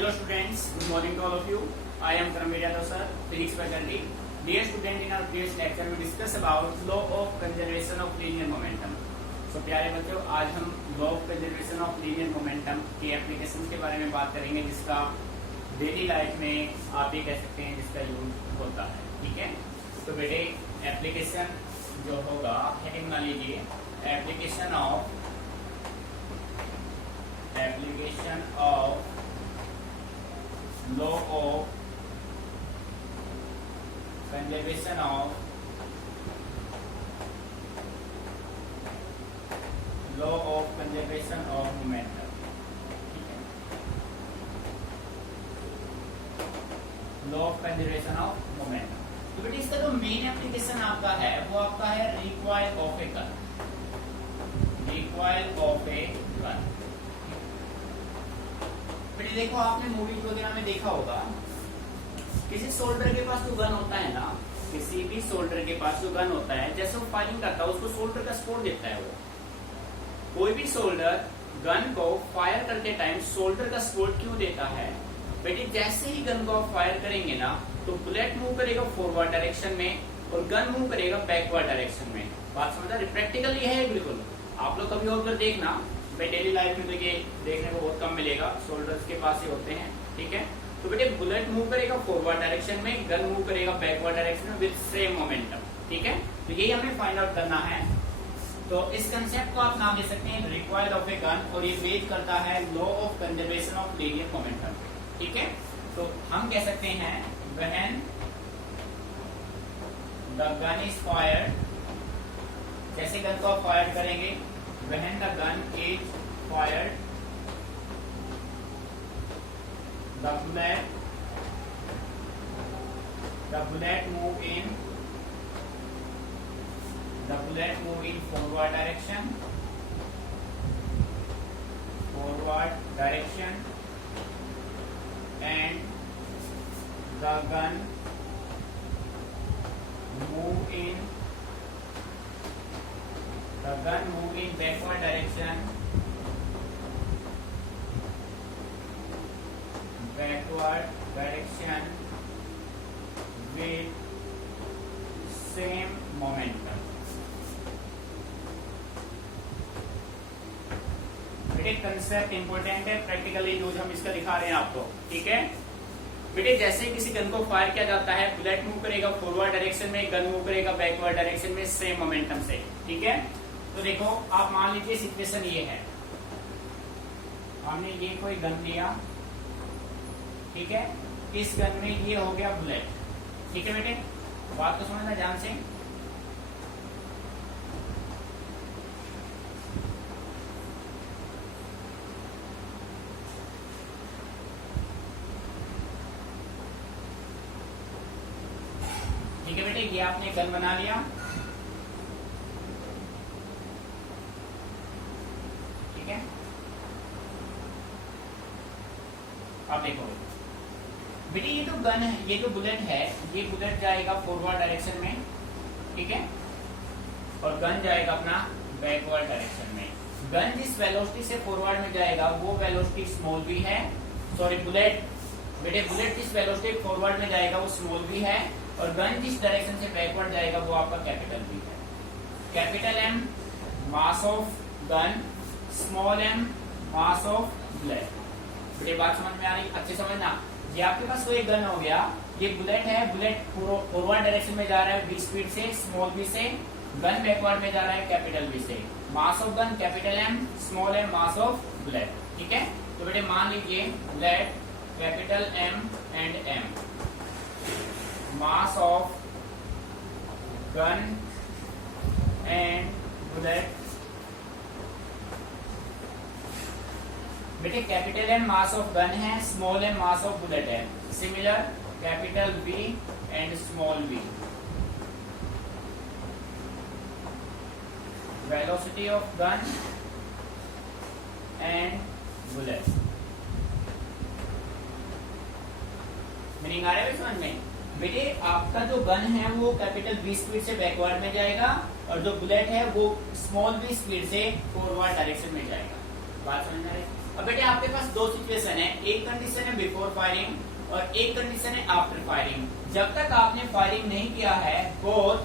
Hello students, good morning to all of you. I am Karamveer Yadav sir, physics faculty. Dear student, in our previous lecture we discuss about law of conservation of linear momentum. So प्यारे बच्चों, आज हम law of conservation of linear momentum के application के बारे में बात करेंगे, जिसका डेली लाइफ में आप ये कह सकते हैं जिसका यूज होता है. ठीक है, तो बेटे एप्लीकेशन जो होगा हेडिंग मान लीजिए application of law of conservation of momentum. ठीक है, law of conservation of momentum. तो बेटा इसका जो मेन एप्लीकेशन आपका है वो आपका है रिकॉइल ऑफ ए गन. देखो आपने मूवीज वगैरह में देखा होगा, किसी सोल्डर के पास जो गन होता है ना, किसी भी सोल्डर के पास जो गन होता है, जैसे वो फायरिंग करता है उसको सोल्डर का सपोर्ट देता है. वो कोई भी सोल्डर गन को फायर करते टाइम सोल्डर का सपोर्ट क्यों देता है? बेटे जैसे ही गन को आप फायर करेंगे ना तो बुलेट मूव करेगा फॉरवर्ड डायरेक्शन में और गन मूव करेगा बैकवर्ड डायरेक्शन में. बात समझ रहे? प्रैक्टिकल ये है बिल्कुल. आप लोग कभी और देखना, डेली लाइफ में तो ये देखने को बहुत कम मिलेगा, शोल्डर्स के पास ही होते हैं. ठीक है, तो बेटे बुलेट मूव करेगा फॉरवर्ड डायरेक्शन में, गन मूव करेगा बैकवर्ड डायरेक्शन में विद सेम मोमेंटम. ठीक है, तो यही हमें फाइंड आउट करना है. तो इस कंसेप्ट को आप नाम दे सकते हैं रिक्वायर्ड ऑफ ए गन, और ये बेस करता है law of conservation of linear momentum. ठीक है, तो हम कह सकते हैं when the gun is fired, जैसे गन को आप फायर करेंगे, when the gun is fired, the bullet move in forward direction, and the gun move in backward direction with same momentum. बेटे कंसेप्ट इंपॉर्टेंट है, प्रैक्टिकली यूज हम इसका दिखा रहे हैं आपको. ठीक है बेटे, जैसे किसी गन को फायर किया जाता है, बुलेट मूव करेगा फॉरवर्ड डायरेक्शन में, गन मूव करेगा बैकवर्ड डायरेक्शन में सेम मोमेंटम से. ठीक है, तो देखो आप मान लीजिए सिचुएशन ये है, हमने ये कोई गन लिया. ठीक है, इस गन में ये हो गया बुलेट. ठीक है बेटे, बात को समझना ध्यान से. ठीक है बेटे, ये आपने गन बना लिया. आप देखो बेटे, ये जो गन है, ये जो बुलेट है, ये बुलेट जाएगा फॉरवर्ड डायरेक्शन में. ठीक है, और गन जाएगा अपना बैकवर्ड डायरेक्शन में. गन जिस वेलोसिटी से फॉरवर्ड में जाएगा वो वेलोसिटी स्मॉल भी है. सॉरी बुलेट, बेटे बुलेट जिस वेलोसिटी फॉरवर्ड में जाएगा वो स्मॉल भी है, और गन जिस डायरेक्शन से बैकवर्ड जाएगा वो आपका कैपिटल भी है. Capital M mass of gun, small M mass of bullet. ये बात समझ में आ रही? अच्छे समझना. ये आपके पास कोई गन हो गया, ये बुलेट है, बुलेट फॉरवर्ड डायरेक्शन में जा रहा है वी स्पीड से, स्मॉल वी से, गन बैकवर्ड में जा रहा है कैपिटल वी से. Mass of gun capital M, small M mass of bullet. ठीक है, तो बेटे मान लीजिए bullet capital M and M, mass of gun and bullet. बेटे capital M mass of gun है, small M mass of bullet है. Similar capital V and small V. Velocity of gun and bullet. Meaning आ रहा है समझ में? बेटे आपका जो गन है वो कैपिटल वी स्पीड से बैकवर्ड में जाएगा, और जो बुलेट है वो स्मॉल वी स्पीड से फॉरवर्ड डायरेक्शन में जाएगा. बात समझ में आ रही है? अब बेटे आपके पास दो सिचुएशन है, एक कंडीशन है बिफोर फायरिंग और एक कंडीशन है आफ्टर फायरिंग। जब तक आपने फायरिंग नहीं किया है both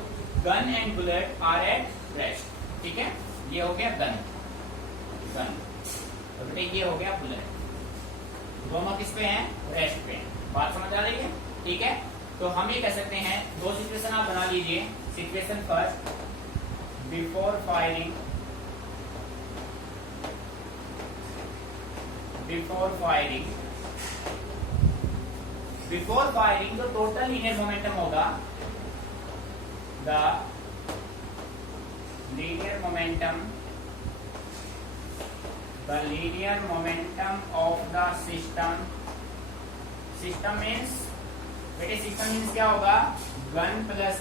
gun and bullet are at rest. ठीक है, ये हो गया गन और बेटे ये हो गया बुलेट, दोनों किस पे हैं? रेस्ट पे हैं। बात समझ आ रही है? ठीक है, तो हम ये कह सकते हैं दो सिचुएशन आप बना लीजिए। Situation first before firing, before firing तो टोटल लीनियर मोमेंटम होगा the linear momentum of the system. System means बेटे सिस्टम मीन्स क्या होगा? गन प्लस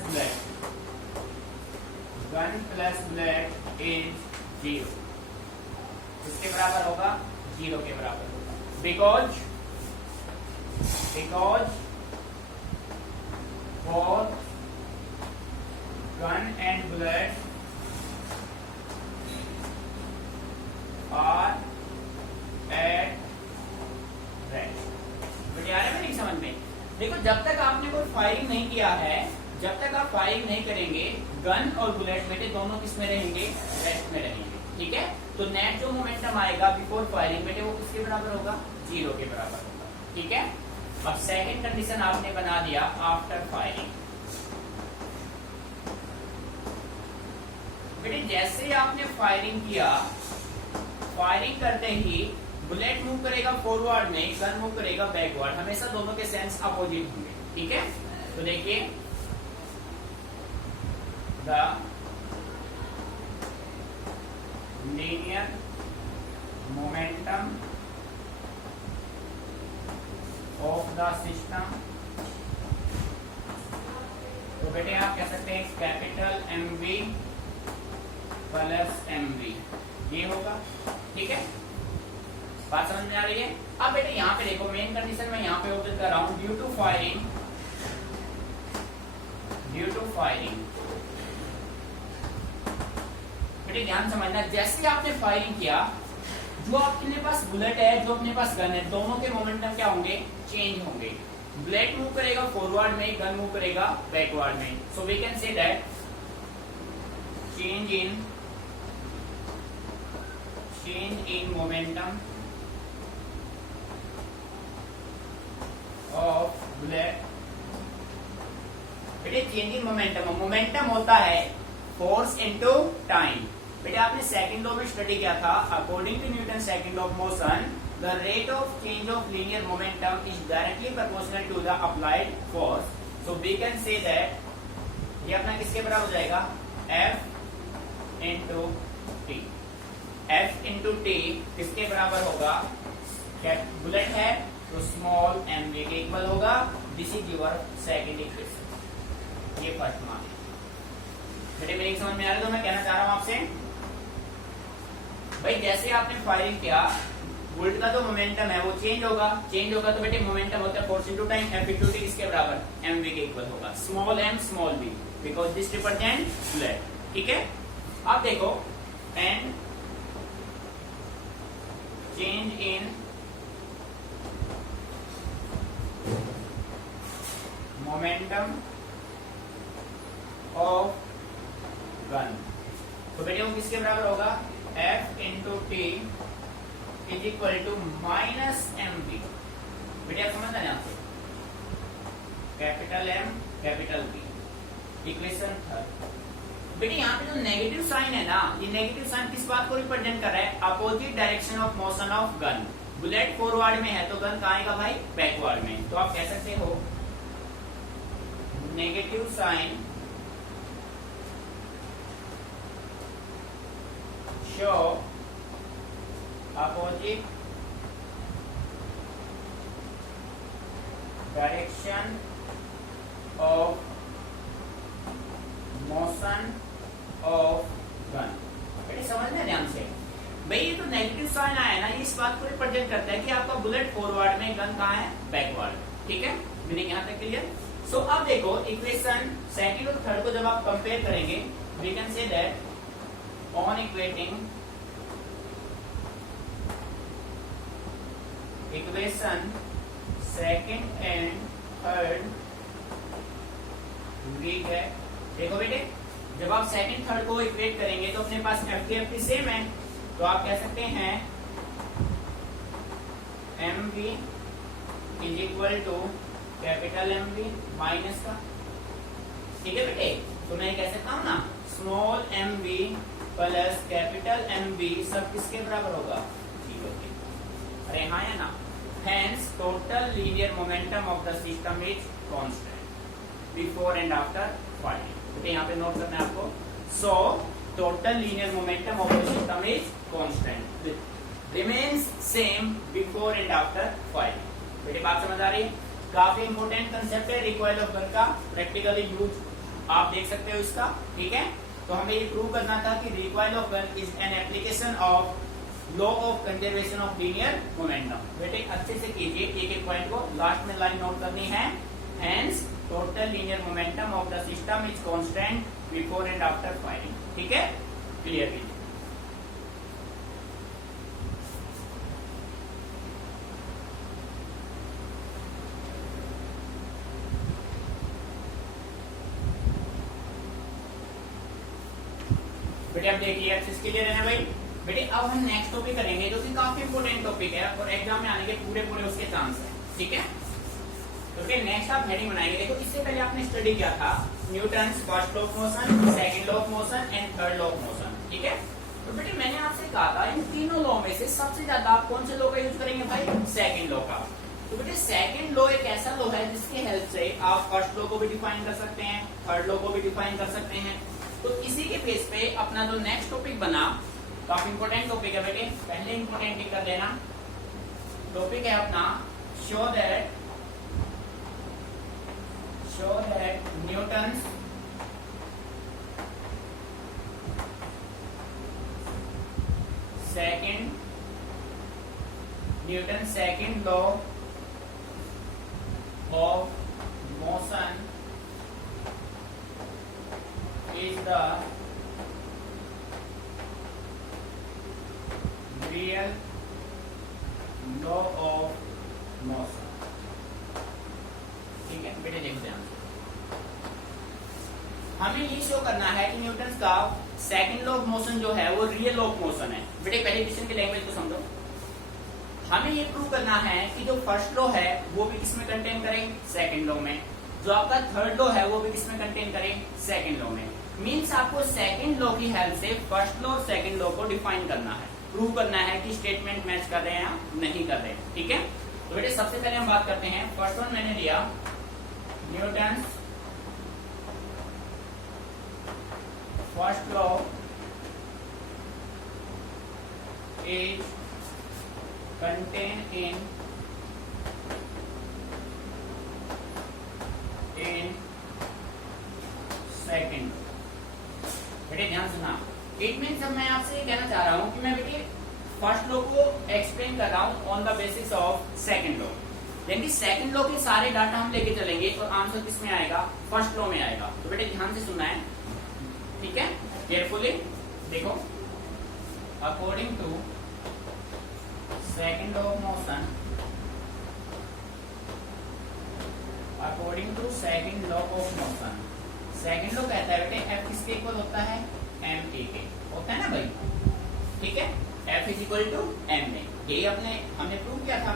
बुलेट इज 0, किसके बराबर होगा? 0 के बराबर होगा। Because both gun and bullet are at rest। बेटे आ रहा है मेरी समझ में? देखो जब तक आपने कोई फायरिंग नहीं किया है, जब तक आप फायरिंग नहीं करेंगे गन और बुलेट बेटे दोनों किस में रहेंगे? रेस्ट में रहेंगे। ठीक है, तो नेट जो मोमेंटम आएगा बिफोर फायरिंग बेटे वो किसके बराबर होगा? 0 के बराबर होगा। ठीक है, अब सेकंड कंडीशन आपने बना दिया आफ्टर फायरिंग। बेटे जैसे आपने फायरिंग किया, फायरिंग करते ही बुलेट मूव करेगा फॉरवर्ड में, गन मूव करेगा बैकवर्ड, हमेशा दोनों के सेंस अपोजिट होंगे। ठीक है, तो देखिए the linear momentum of the system, तो बेटे आप कह सकते हैं कैपिटल MV प्लस MV, ये होगा। ठीक है, बात समझ में आ रही है? अब बेटे यहाँ पे देखो मेन कंडीशन में यहाँ पे ऑब्जर्व कर रहा हूं ड्यू टू फायरिंग बेटे ध्यान समझना, जैसे आपने फायरिंग किया जो आपके पास बुलेट है जो अपने पास गन है, दोनों के मोमेंटम क्या होंगे? चेंज होंगे। बुलेट मूव करेगा फॉरवर्ड में, गन मूव करेगा बैकवर्ड में। So we can say that change in momentum of bullet. बेटे चेंज इन मोमेंटम होता है फोर्स इनटू टाइम। बेटे आपने सेकंड लॉ में स्टडी किया था, according to Newton second law of motion the rate of change of linear momentum is directly proportional to the applied force. So we can say that ये अपना किसके बराबर हो जाएगा? F into t. F into t किसके बराबर होगा? Bullet है तो स्मॉल mv के इक्वल होगा। This is your second equation. ये फर्स्ट मान बेटे मेरी समझ में आ रहा है? तो मैं कहना चाह रहा हूं आपसे भाई जैसे आपने फायरिंग किया बुलेट का जो मोमेंटम है वो चेंज होगा तो बेटे मोमेंटम होता है force into time. F into t किसके बराबर? mv के इक्वल होगा। Small m small v because this represent bullet. ठीक है, अब देखो and change in momentum of gun, तो बेटे वो किसके बराबर होगा? F into t is equal to minus mv। बेटे आप समझना यहाँ से capital M capital V। Equation third बेटे यहाँ पे जो नेगेटिव साइन है ना, ये नेगेटिव साइन किस बात को रिप्रेजेंट कर रहा है? Opposite direction of motion of gun. Bullet forward में है तो गन कहाँ आएगा भाई? बैकवर्ड में। तो आप कह सकते हो negative sign show opposite direction of motion of gun. बेटे समझना ध्यान से भाई, ये तो नेगेटिव साइन आया ना, ये इस बात को रिप्रेजेंट करता है कि आपका बुलेट फॉरवर्ड में, गन कहाँ है? बैकवर्ड। ठीक है, मीनिंग यहाँ तक क्लियर? सो अब देखो इक्वेशन सेकंड और थर्ड को जब आप कंपेयर करेंगे we can say that on equating equation second and third weak है। देखो बेटे, जब आप सेकंड थर्ड को इक्वेट करेंगे तो अपने पास एफ सेम है, तो आप कह सकते हैं m b is equal to capital M B minus का, ठीक है बेटे। तो मैं कह सकता हूँ ना small m b plus capital M B सब किसके बराबर होगा, 0 के। अरे हाँ या ना। Hence total linear momentum of the system is constant before and after finding. तो यहाँ पे नोट करना है आपको। So total linear momentum of the system is constant, remains same before and after finding. बेटे बात समझ आ रही है? काफी इंपोर्टेंट कंसेप्ट है रिकॉइल ऑफ गन का, प्रैक्टिकली यूज आप देख सकते हो इसका, ठीक है। तो हमें ये प्रूव करना था कि recoil of gun is an application of law of conservation of linear momentum. बेटे अच्छे से कीजिए, एक एक पॉइंट को लास्ट में लाइन नोट करनी है। Hence total linear momentum of the system is constant before and after firing, ठीक है। क्लियर कीजिए। बेटे अब देखिए एक्सिस क्लियर है ना भाई। बेटे अब हम नेक्स्ट टॉपिक करेंगे जो कि काफी इंपोर्टेंट टॉपिक है और एग्जाम में आने के पूरे पूरे उसके चांस है, ठीक है। तो फिर नेक्स्ट आप हेडिंग बनाएंगे। देखो इससे पहले आपने स्टडी किया था Newton's first law of motion, second law of motion and third law of motion, ठीक है। तो बेटे मैंने आपसे कहा था इन तीनों लॉ में से सबसे ज्यादा आप कौन से लॉ का यूज करेंगे भाई, सेकंड लॉ का। तो बेटे सेकंड लॉ एक ऐसा लॉ है जिसकी हेल्प से आप फर्स्ट लॉ को भी डिफाइन कर सकते हैं, थर्ड लॉ को भी डिफाइन कर सकते हैं। तो इसी के बेस पे अपना जो नेक्स्ट टॉपिक बना, काफी इंपोर्टेंट टॉपिक है बेटे, पहले इंपोर्टेंट टिक कर लेना। टॉपिक है अपना show that Newton's second law of motion is the real law of motion, ठीक है बेटे। देखो ध्यान से, हमें ये शो करना है कि न्यूटन्स का सेकंड लॉ ऑफ मोशन जो है वो रियल लॉ ऑफ मोशन है। बेटे पहले क्वेश्चन की लैंग्वेज को समझो। हमें ये प्रूव करना है कि जो फर्स्ट लॉ है वो भी किसमें कंटेन करें, सेकंड लॉ में। जो आपका थर्ड लॉ है वो भी किसमें कंटेन करें, सेकंड लॉ में। मीन्स आपको सेकंड लॉ की हेल्प से फर्स्ट लॉ और सेकंड लॉ को डिफाइन करना है, प्रूव करना है कि स्टेटमेंट मैच कर रहे हैं या नहीं कर रहे, ठीक है। तो बेटे सबसे पहले हम बात करते हैं, फर्स्ट वन मैंने लिया Newton's first law is contain in second. बेटे ध्यान सुना, इट मीन्स अब मैं आपसे ये कहना चाह रहा हूं कि मैं बेटे फर्स्ट लॉ को एक्सप्लेन कर रहा हूं on the basis of second law, यानी सेकंड लॉ के सारे डाटा हम लेके चलेंगे और आंसर किसमें आएगा, फर्स्ट लॉ में आएगा। तो बेटे ध्यान से सुनना है, ठीक है, केयरफुली देखो। According to second law of motion, according to second law of motion, second law कहता है बेटे एफ किसके इक्वल होता है, एम ए के होता है ना भाई, ठीक है। F is equal to m a, यही हमने प्रूव किया था।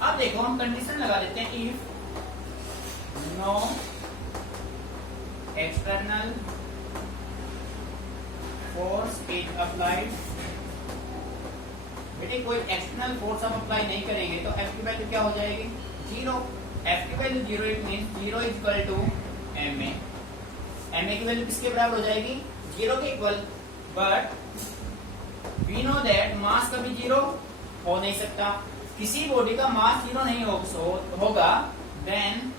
अब देखो हम कंडीशन लगा देते हैं, if no external force is applied. बेटे कोई एक्सटर्नल फोर्स हम अप्लाई नहीं करेंगे तो एफ की वैल्यू क्या हो जाएगी, 0। एफ की value 0, it means 0 is equal to m a. M a की वैल्यू किसके बराबर हो जाएगी, 0 के equal. But we know that mass कभी 0 हो नहीं सकता, किसी बॉडी का मास 0 नहीं होगा, देन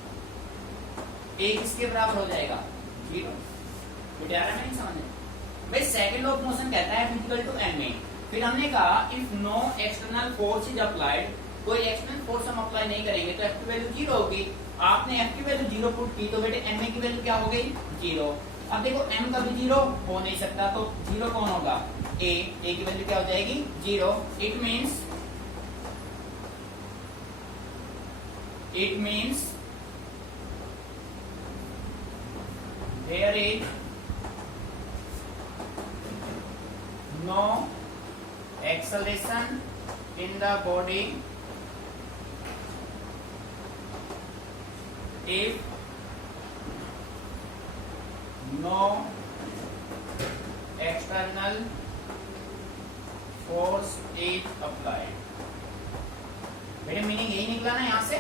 ए किसके बराबर हो जाएगा, 0। बेटे आ रहा है नहीं समझ भाई। सेकंड लॉ ऑफ मोशन कहता है F equal to m a. फिर हमने कहा if no external force is applied, कोई एक्सटर्नल फोर्स हम अप्लाई नहीं करेंगे तो एफ की वैल्यू 0 होगी। आपने एफ की वैल्यू 0 पुट की तो बेटे एम ए की वैल्यू क्या हो गई, 0। अब देखो एम कभी 0 हो नहीं सकता, तो 0 कौन होगा, ए की वैल्यू क्या हो जाएगी, 0। It means It means there is no acceleration in the body if no external force is applied। मेरे मीनिंग यही निकला ना यहाँ से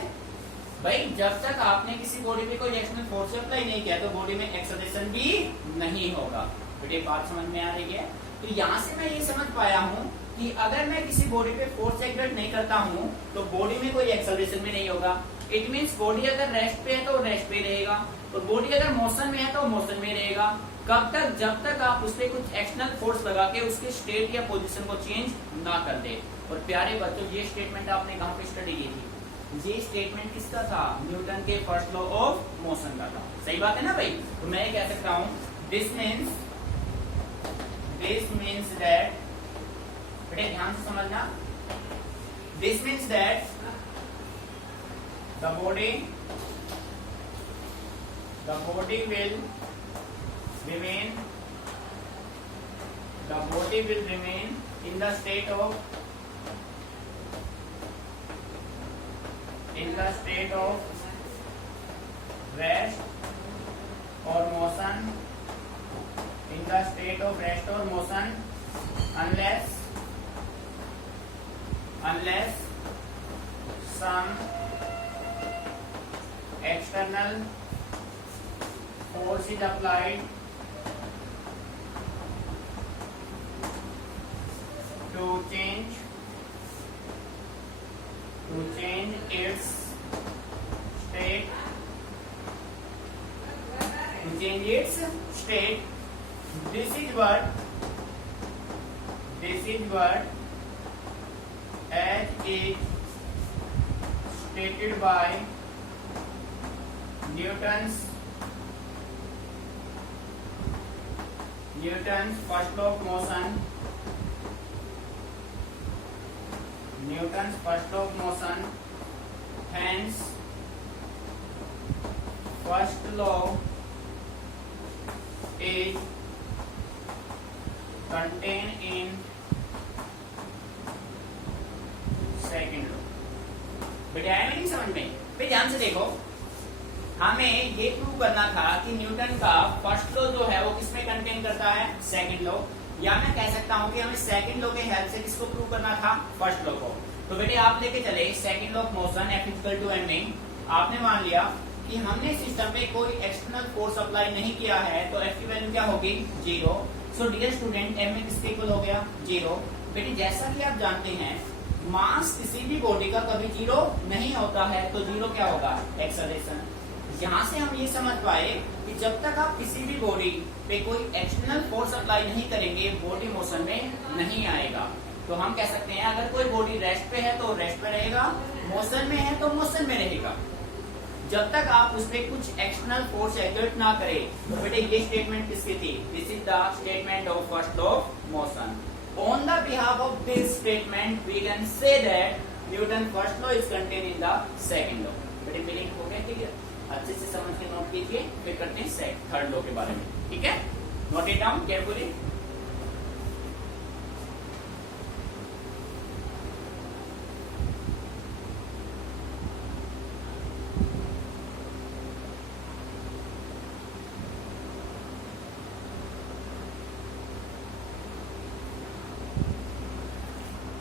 भाई, जब तक आपने किसी बॉडी पे कोई एक्सटर्नल फोर्स अप्लाई नहीं किया तो बॉडी में एक्सेलरेशन भी नहीं होगा। बेटे बात समझ में आ रही है? तो यहाँ से मैं ये समझ पाया हूँ कि अगर मैं किसी बॉडी पे फोर्स एक्सर्ट नहीं करता हूँ तो बॉडी में कोई एक्सेलरेशन भी नहीं होगा। इट मीन्स बॉडी अगर रेस्ट पे है तो रेस्ट पे रहेगा, और बॉडी अगर मोशन में है तो मोशन में रहेगा। कब तक? जब तक आप उस पर कुछ एक्सटर्नल फोर्स लगा के उसके स्टेट या पोजीशन को चेंज ना कर दे। और प्यारे बच्चों, ये स्टेटमेंट आपने कहाँ पे स्टडी की थी? ये स्टेटमेंट किसका था? न्यूटन के फर्स्ट लॉ ऑफ मोशन का था। सही बात है ना भाई? तो मैं कह सकता हूँ दिस मीन्स दैट, बेटे ध्यान से समझना, this means that the body will remain in the state of rest or motion, unless some external force is applied to change its state. This is what as is stated by Newton's first law of motion. Hence, first law is contained in second law। बेटे आया मेरी समझ में? भाई ध्यान से देखो, हमें ये प्रूव करना था कि न्यूटन का फर्स्ट लॉ जो है वो किसमें कंटेन करता है? Second law. या मैं कह सकता हूँ कि हमें सेकंड लॉ के हेल्प से किसको प्रूव करना था? फर्स्ट लॉ को। तो बेटे आप लेके चले second law of motion F=ma। आपने मान लिया कि हमने सिस्टम पे कोई एक्सटर्नल फोर्स अप्लाई नहीं किया है तो F की वैल्यू क्या होगी? 0। सो डियर स्टूडेंट, m में किसके इक्वल हो गया? 0। बेटे जैसा कि आप जानते हैं मास किसी भी बॉडी का कभी 0 नहीं होता है, तो 0 क्या होगा? एक्सेलरेशन। यहाँ से हम ये समझ पाए कि जब तक आप किसी भी बॉडी पे कोई एक्सटर्नल फोर्स अप्लाई नहीं करेंगे बॉडी मोशन में नहीं आएगा। तो हम कह सकते हैं अगर कोई बॉडी रेस्ट पे है तो रेस्ट पे रहेगा, मोशन में है तो मोशन में रहेगा, जब तक आप उस पर कुछ एक्सटर्नल फोर्स एक्सर्ट ना करें। तो बेटे ये स्टेटमेंट किसकी थी? This is the statement of first law of motion. On the behalf of this statement we can say that Newton first law is contain in the second law. बेटे meaning हो गया क्लियर? अच्छे से समझ के note कीजिए, फिर करते हैं थर्ड लॉ के बारे में। ठीक है, नोट इट डाउन केयरफुली।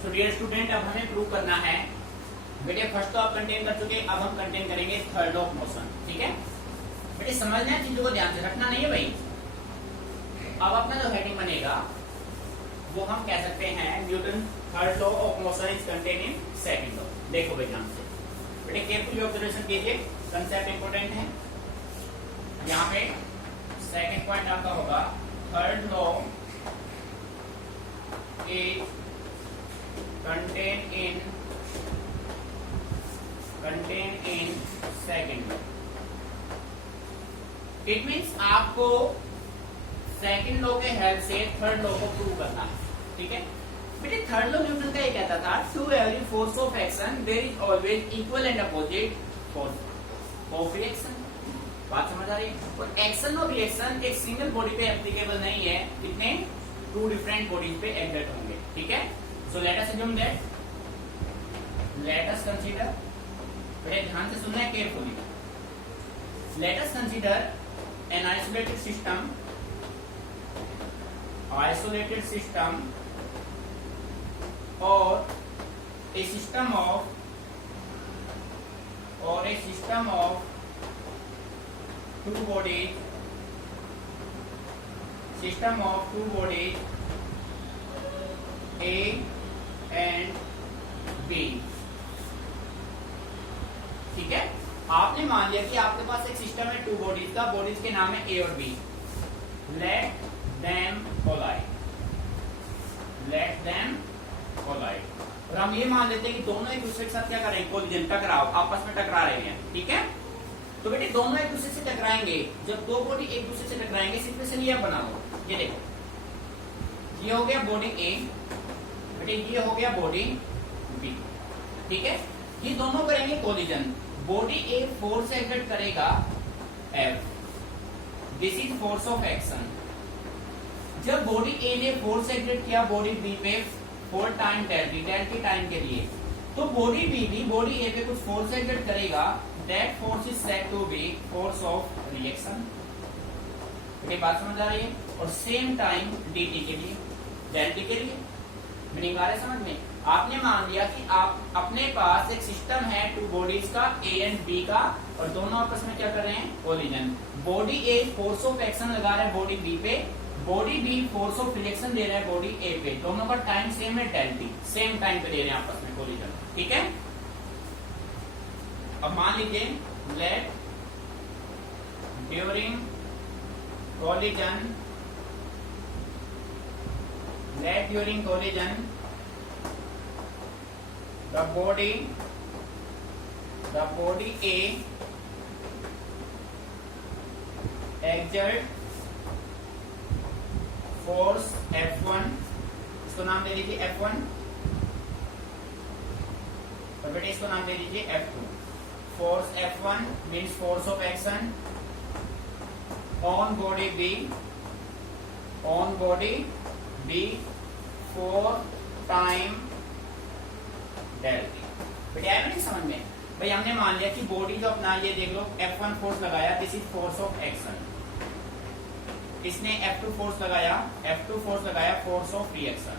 तो डियर स्टूडेंट, अब हमें प्रूव करना है। बेटे फर्स्ट तो आप कंटेन कर चुके, अब हम कंटेन करेंगे थर्ड लॉ ऑफ मोशन। ठीक है बेटे, समझना है चीजों को, ध्यान से रखना नहीं है भाई। अब अपना जो हेडिंग बनेगा वो हम कह सकते हैं Newton third law of motion is contain in second law. देखो भाई ध्यान से, बेटे केयरफुली ऑब्जर्वेशन कीजिए, कंसेप्ट इंपोर्टेंट है। यहाँ पे सेकंड पॉइंट आपका होगा third law is contain in second law। It means आपको सेकंड लॉ के हेल्प से थर्ड लॉ को प्रूव करना है। ठीक है बेटे, थर्ड लॉ न्यूटन का ये कहता था to every force of action there is always equal and opposite कोफ्रिक्शन। बात समझ आ रही है? और एक्शन और रिएक्शन एक सिंगल बॉडी पे एप्लीकेबल नहीं है, कितने 2 डिफरेंट बॉडीज पे एग्जर्ट होंगे। ठीक है, so let us assume that, late us consider, बड़े ध्यान से सुनना है carefully. Late us consider an isolated system, isolated system or a system of two bodies, A and B। ठीक है, आपने मान लिया कि आपके पास एक सिस्टम है 2 बॉडीज का, बॉडीज के नाम है A और B। Let them collide, let them collide। और हम ये मान लेते हैं कि दोनों एक दूसरे के साथ क्या कर रहे हैं, कोलिजन, टकराव, आपस में टकरा रहे हैं। ठीक है, तो बेटे दोनों एक दूसरे से टकराएंगे। जब 2 बॉडी एक दूसरे से टकराएंगे, सिचुएशन ये बना लो, ये देखो, ये हो गया बॉडी ए, बेटे ये हो गया बॉडी बी। ठीक है, ये दोनों करेंगे collision. Body A force exert करेगा F, this is force of action. जब बॉडी ए ने फोर्स एक्सर्ट किया बॉडी बी पे 4 टाइम डेल्टी टाइम के लिए, तो बॉडी बी भी बॉडी ए पे कुछ फोर्स एक्सर्ट करेगा, that force is said to be force of reaction. ये बात समझ आ रही है? और सेम टाइम dt के लिए, डेल्टी के लिए, मीनिंग आ रहा है समझ में? आपने मान लिया कि आप अपने पास एक सिस्टम है 2 बॉडीज का, A एंड B का, और दोनों आपस में क्या कर रहे हैं, collision. Body A force of action लगा रहा है बॉडी B पे, body B force of reaction दे रहा है बॉडी ए पे, दोनों का टाइम सेम है, डेल्टी, सेम टाइम पे दे रहे हैं आपस में कोलिजन। ठीक है, अब मान लीजिए let during collision, the body A exert force F1, इसको नाम दे दीजिए F1, और बेटे इसको नाम दे दीजिए F2। Force F1 means force of action on body B, for time delta t. बेटे आया नहीं समझ में? भाई हमने मान लिया कि बॉडी जो अपना, ये देख लो, F1 फोर्स लगाया, this is force of action, इसने F2 फोर्स लगाया, फोर्स ऑफ रिएक्शन।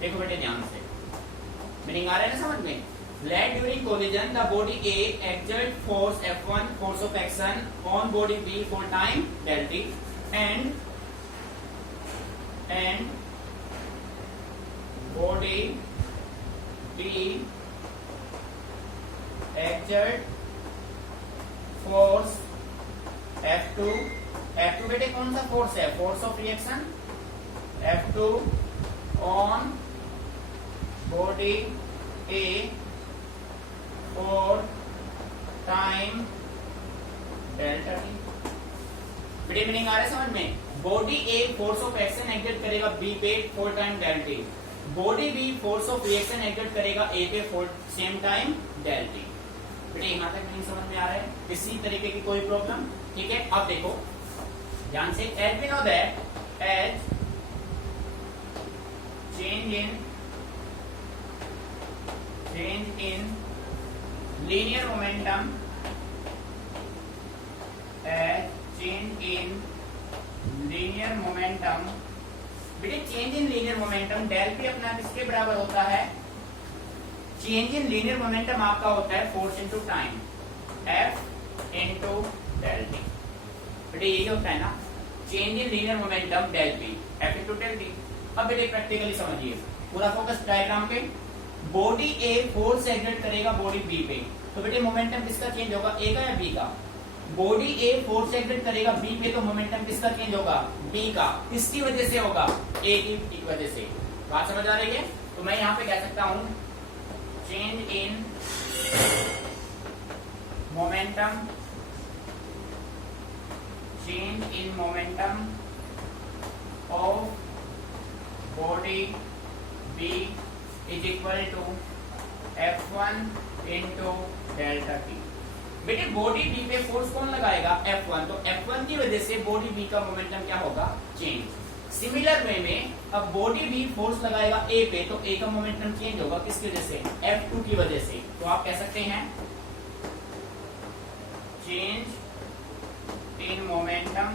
देखो बेटे ध्यान से, मीनिंग आ रहा है ना समझ में? Let during collision the body A exert force F1 force of action on body B for time delta t and body B exert force F2 बेटे कौन सा फोर्स है, force of reaction F2 on body A for time delta t. बेटे meaning आ रहा है समझ में? Body A force of action exert करेगा B पे for time delta t, body B force of reaction exert करेगा A पे फॉर सेम टाइम डेल्टी। बेटे यहाँ तक मीनिंग समझ में आ रहा है? किसी तरीके की कोई प्रॉब्लम? ठीक है, अब देखो ध्यान से, as we know that as change in linear momentum, बेटे change in linear momentum del P अपना किसके बराबर होता है, चेंज इन लीनियर मोमेंटम आपका होता है force into time, F into del t. बेटे यही होता है ना, change in linear momentum del p, F into del t. अब बेटे प्रैक्टिकली समझिए, पूरा फोकस डायग्राम पे। बॉडी ए फोर्स एक्सर्ट करेगा बॉडी बी पे, तो बेटे मोमेंटम किसका चेंज होगा, ए का या बी का? बॉडी ए फोर्स एक्सर्ट करेगा बी पे, तो मोमेंटम किसका चेंज होगा, बी का। किसकी वजह से होगा, ए की वजह से। बात समझ आ रही है? तो मैं यहाँ पे कह सकता हूं change in momentum, change in momentum of body B is equal to F1 into delta t. बेटे बॉडी बी पे फोर्स कौन लगाएगा, F1, तो F1 की वजह से बॉडी बी का मोमेंटम क्या होगा, चेंज। सिमिलर वे में अब बॉडी बी फोर्स लगाएगा ए पे, तो ए का मोमेंटम चेंज होगा किसकी वजह से, F2 की वजह से। तो आप कह सकते हैं change in momentum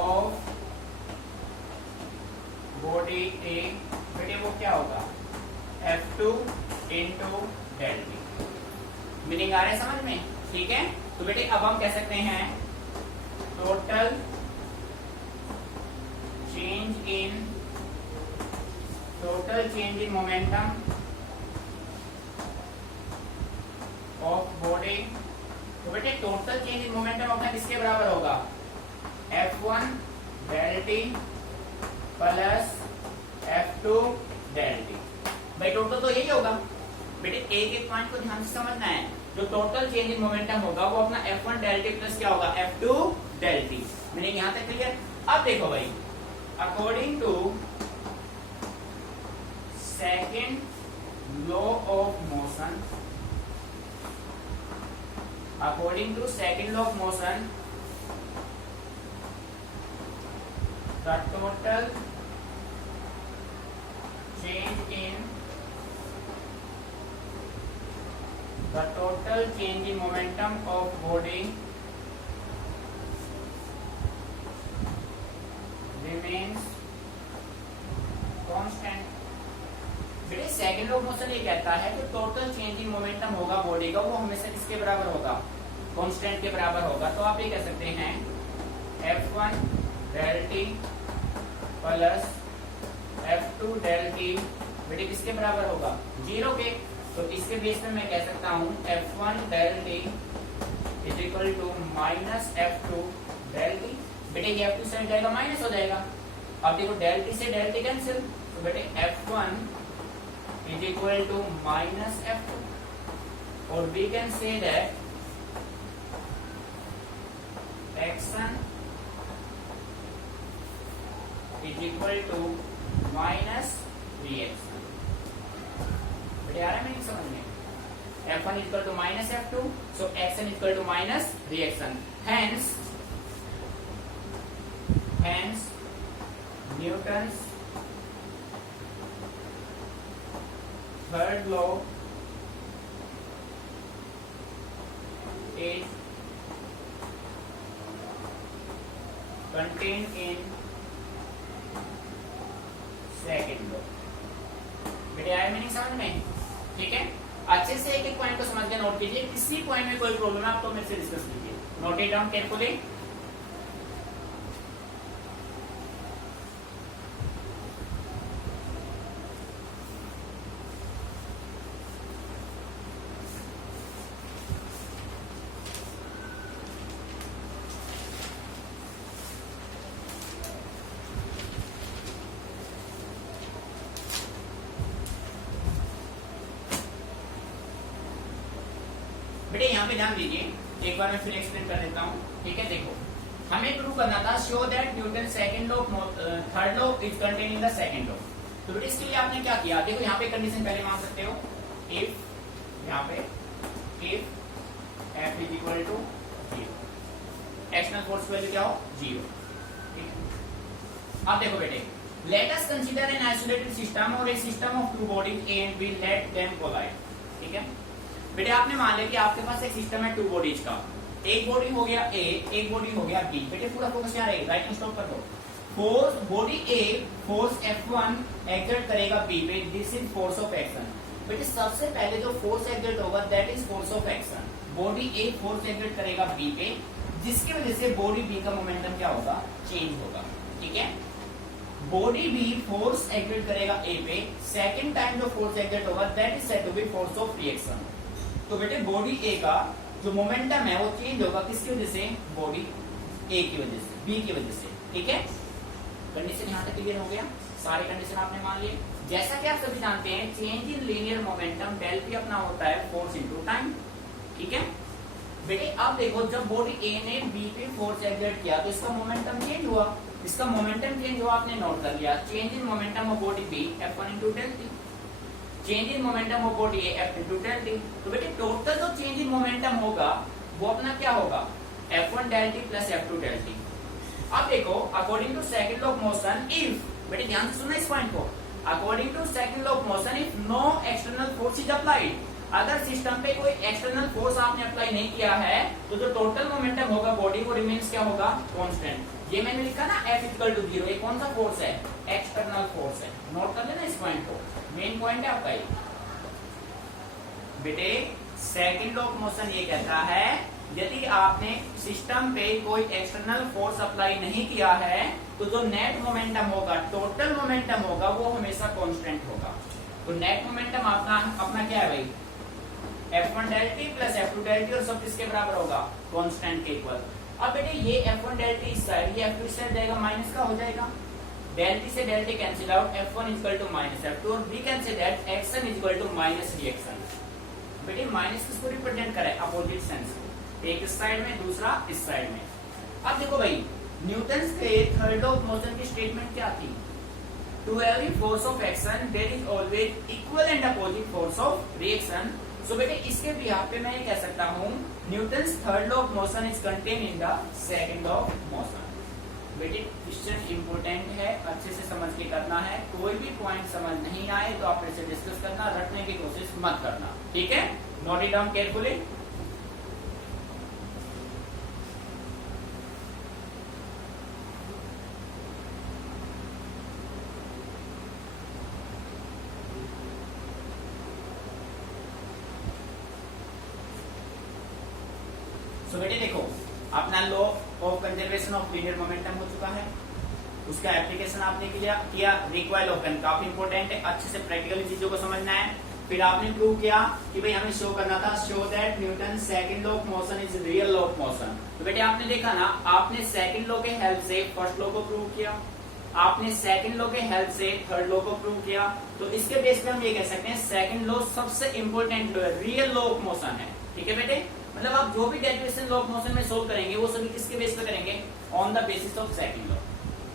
of body A, बेटे वो क्या होगा, F2 into del T. Meaning आ रहा है समझ में, ठीक है। तो बेटे अब हम कह सकते हैं total change in momentum of body. तो बेटे टोटल चेंज इन मोमेंटम अपना किसके बराबर होगा, F1 del t plus F2 del t. भाई टोटल तो यही होगा। बेटे एक एक पॉइंट को ध्यान से समझना है, जो टोटल चेंज इन मोमेंटम होगा वो अपना F1 डेल टी प्लस क्या होगा, F2 डेल टी। मीनिंग यहां तक क्लियर। अब देखो भाई, according to second law of motion, according to second law of motion the total change in momentum of body remains constant। बेटे सेकंड लॉ ऑफ मोशन ये कहता है कि टोटल चेंज इन मोमेंटम होगा बॉडी का, वो हमेशा किसके बराबर होगा, कांस्टेंट के बराबर होगा। तो आप ये कह सकते हैं F1 del t plus F2 del t, बेटे किसके बराबर होगा, 0 के। तो इसके बेस पे मैं कह सकता हूं F1 del t is equal to minus F2 del t. बेटे ये F2 से जाएगा माइनस हो जाएगा। अब देखो डेल टी से डेल टी कैंसिल, तो बेटे F1 is equal to minus F2 और we can say that action is equal to minus reaction. आ रहा है मीनिंग समझ में, F1 equal to minus F2, so action equal to minus reaction. Hence Newton's third law is contained in second law. बेटे आया meaning समझ में, ठीक है। अच्छे से एक एक पॉइंट को समझ के नोट कीजिए, किसी पॉइंट में कोई प्रॉब्लम है आप तो मेरे से डिस्कस कीजिए, नोट इट डाउन केयरफुली। बेटे यहाँ पे ध्यान दीजिए, एक बार मैं फिर एक्सप्लेन कर देता हूँ, ठीक है। देखो हमें प्रूव करना था show that Newton second law third law is contain in the second law. तो बेटे इसके लिए आपने क्या किया, देखो यहाँ पे कंडीशन पहले मान सकते हो, इफ यहाँ पे if F is equal to 0, external force value क्या हो 0, ठीक है। अब देखो बेटे, let us consider an isolated system और a system of two bodies A and B, let them collide, ठीक है। बेटे आपने मान लिया कि आपके पास एक सिस्टम है टू बॉडीज का, एक बॉडी हो गया ए, एक बॉडी हो गया बी। बेटे पूरा फोकस यहाँ रहेगा, राइटिंग स्टॉप कर दो। Force body A force F1 exert करेगा बी पे, this is force of action. बेटे सबसे पहले जो फोर्स एक्सर्ट होगा that is force of action. Body A force exert करेगा बी पे, जिसकी वजह से बॉडी बी का मोमेंटम क्या होगा, चेंज होगा, ठीक है। बॉडी बी फोर्स एक्सर्ट करेगा ए पे, सेकंड टाइम जो फोर्स एक्सर्ट होगा that is said to be force of reaction. तो बेटे बॉडी ए का जो मोमेंटम है वो चेंज होगा किसकी वजह से, बॉडी ए की वजह से, बी की वजह से, ठीक है। कंडीशन यहाँ तक क्लियर हो गया, सारे कंडीशन आपने मान लिए। जैसा कि आप सभी जानते हैं change in linear momentum del P अपना होता है फोर्स इनटू टाइम, ठीक है। बेटे अब देखो जब बॉडी ए ने बी पे फोर्स एक्सर्ट किया तो इसका मोमेंटम चेंज हुआ, इसका मोमेंटम चेंज हुआ, आपने नोट कर लिया। Change in momentum of body B F1 into del t, change in momentum of body है F इंटू डेल टी। तो बेटे टोटल जो चेंज इन मोमेंटम होगा वो अपना क्या होगा, F1 del t plus F2 del t. अब देखो according to second law of motion if, बेटे ध्यान से सुनना इस पॉइंट को, according to second law of motion if no external force is applied, अगर सिस्टम पे कोई एक्सटर्नल फोर्स आपने अप्लाई नहीं किया है तो जो टोटल मोमेंटम होगा बॉडी को रिमेन्स क्या होगा, कांस्टेंट। ये मैंने लिखा ना F इक्वल टू 0, ये कौन सा फोर्स है, एक्सटर्नल फोर्स है। नोट कर लेना इस पॉइंट को, मेन पॉइंट है आपका ये। बेटे सेकंड लॉ ऑफ मोशन ये कहता है यदि आपने सिस्टम पे कोई एक्सटर्नल फोर्स अप्लाई नहीं किया है तो जो नेट मोमेंटम होगा, टोटल मोमेंटम होगा, वो हमेशा कांस्टेंट होगा। तो नेट मोमेंटम अपना क्या है भाई, F1 del t plus F2 del t, और सब किसके बराबर होगा, कांस्टेंट के इक्वल। अब बेटे ये F1 डेल टी इस साइड, ये F2 साइड जाएगा, माइनस का हो जाएगा, डेल टी से del T cancel out, F1 equal to minus F2, और we can say that action equal to minus reaction. बेटे माइनस किसको रिप्रेजेंट करे, अपोजिट सेंस को, एक इस साइड में दूसरा इस साइड में। अब देखो भाई न्यूटन के थर्ड लॉ ऑफ मोशन की स्टेटमेंट क्या थी, to every force of action there is always equal and opposite force of reaction. So बेटे इसके बिहाफ पे मैं ये कह सकता हूँ Newton third law of motion is contain in the second law of motion. बेटे क्वेश्चन इंपोर्टेंट है, अच्छे से समझ के करना है, कोई भी पॉइंट समझ नहीं आए तो आप इसे डिस्कस करना, रटने की कोशिश मत करना, ठीक है। Note it down carefully. तो बेटे देखो अपना law of conservation of linear momentum हो चुका है, उसका एप्लीकेशन आपने किया रिक्वायल ऑफ पेन, काफी इंपॉर्टेंट है, अच्छे से प्रैक्टिकली चीजों को समझना है। फिर आपने प्रूव किया कि भाई हमें शो करना था, show that Newton second law of motion is real law of motion. तो बेटे आपने देखा ना, आपने सेकंड लॉ के हेल्प से फर्स्ट लॉ को प्रूव किया, आपने सेकंड लॉ के हेल्प से थर्ड लॉ को प्रूव किया। तो इसके बेस पे हम ये कह सकते हैं सेकंड लॉ सबसे इंपॉर्टेंट लॉ है, रियल लॉ ऑफ मोशन है, ठीक है बेटे। मतलब आप जो भी डेरिवेशन लॉ ऑफ मोशन में सोल्व करेंगे वो सभी किसके बेस पे करेंगे, on the basis of second law.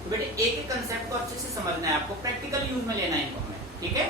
तो बेटे एक एक कंसेप्ट को अच्छे से समझना है आपको, प्रैक्टिकल यूज में लेना है इनको हमें, ठीक है।